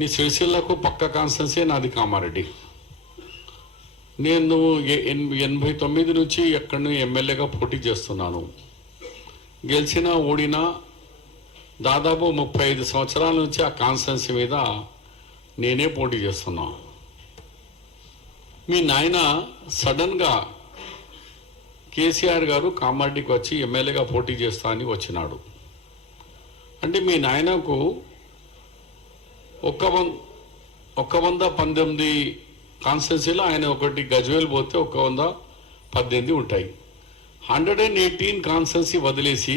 నీ సిరిసిల్లకు పక్క కాన్స్టెన్సీ నాది కామారెడ్డి. నేను 89 నుంచి ఎక్కడి ఎమ్మెల్యేగా పోటీ చేస్తున్నాను. గెలిచినా ఓడినా దాదాపు 35 సంవత్సరాల నుంచి ఆ కాన్స్టెన్సీ మీద నేనే పోటీ చేస్తున్నా. మీ నాయన సడన్గా కేసీఆర్ గారు కామారెడ్డికి వచ్చి ఎమ్మెల్యేగా పోటీ చేస్తా అని వచ్చినాడు. అంటే మీ నాయనకు 119 కాన్స్టెన్సీలో ఆయన ఒకటి గజ్వేల్ పోతే 118 ఉంటాయి. 118 కాన్స్టెన్సీ వదిలేసి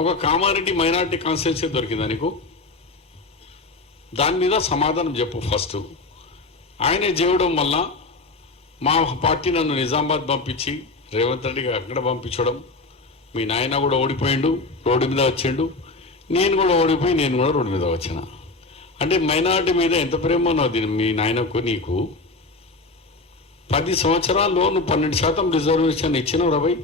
ఒక కామారెడ్డి మైనార్టీ కాన్స్టెన్సీ దొరికిందా నీకు? దాని మీద సమాధానం చెప్పు ఫస్ట్. ఆయనే చేయడం వల్ల మా పార్టీ నన్ను నిజామాబాద్ పంపించి రేవంత్ రెడ్డిగా అక్కడ పంపించడం, మీ నాయన కూడా ఓడిపోయిండు, రోడ్డు మీద వచ్చిండు, నేను కూడా ఓడిపోయి నేను కూడా రోడ్డు మీద వచ్చిన. అంటే మైనార్టీ మీద ఎంత ప్రేమ ఉన్నది మీ నాయనకు నీకు? 10 సంవత్సరాల్లో నువ్వు 12% రిజర్వేషన్ ఇచ్చినావు రాబాయ్.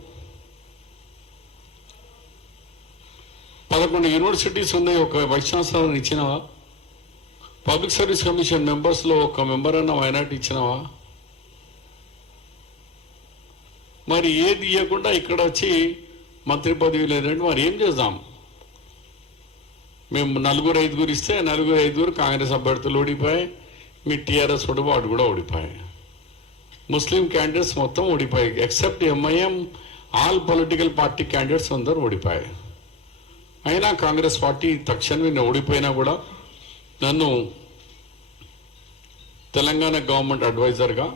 11 యూనివర్సిటీస్ ఉన్నాయి, ఒక వైస్ ఛాన్సలర్ ఇచ్చినావా? పబ్లిక్ సర్వీస్ కమిషన్ మెంబర్స్లో ఒక మెంబర్ అన్న మైనార్టీ ఇచ్చినావా? మరి ఏది ఇవ్వకుండా ఇక్కడ వచ్చి మంత్రి పదవి లేదంటే మరి ఏం చేద్దాం? మేము 4-5 ఇస్తే 4-5 కాంగ్రెస్ అభ్యర్థులు ఓడిపోయాయి, మీ టీఆర్ఎస్ వాడు కూడా ఓడిపోయాయి, ముస్లిం క్యాండిడేట్స్ మొత్తం ఓడిపోయాయి, except MIM all political party candidates అందరూ ఓడిపోయాయి. అయినా కాంగ్రెస్ పార్టీ తక్షణమే నేను ఓడిపోయినా కూడా నన్ను తెలంగాణ గవర్నమెంట్ అడ్వైజర్గా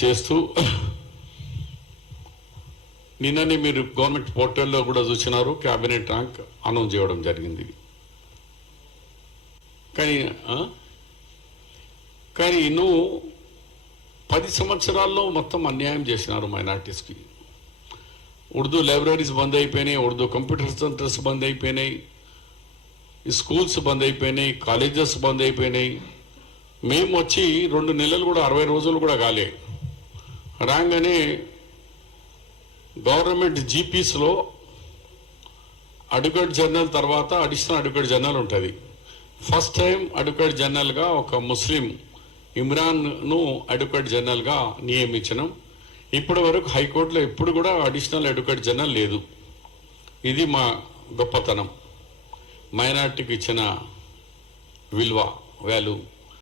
చేస్తూ, నిన్ననే మీరు గవర్నమెంట్ పోర్టల్లో కూడా చూసినారు, క్యాబినెట్ ర్యాంక్ అనౌన్స్ చేయడం జరిగింది. కానీ నువ్వు 10 సంవత్సరాల్లో మొత్తం అన్యాయం చేసినారు మైనార్టీస్కి. ఉర్దూ లైబ్రరీస్ బంద్ అయిపోయినాయి, ఉర్దూ కంప్యూటర్ సెంటర్స్ బంద్ అయిపోయినాయి, స్కూల్స్ బంద్ అయిపోయినాయి, కాలేజెస్ బంద్ అయిపోయినాయి. మేము వచ్చి 2 నెలలు కూడా 60 రోజులు కూడా కాలే రాగానే గవర్నమెంట్ జీపీస్లో అడ్వకేట్ జనరల్ తర్వాత అడిషనల్ అడ్వకేట్ జనరల్ ఉంటుంది. ఫస్ట్ టైం అడ్వకేట్ జనరల్గా ఒక ముస్లిం ఇమ్రాన్ను అడ్వకేట్ జనరల్గా నియమించడం. ఇప్పటి వరకు హైకోర్టులో ఎప్పుడు కూడా అడిషనల్ అడ్వకేట్ జనరల్ లేదు. ఇది మా గొప్పతనం, మైనార్టీకి ఇచ్చిన విలువ, వాల్యూ.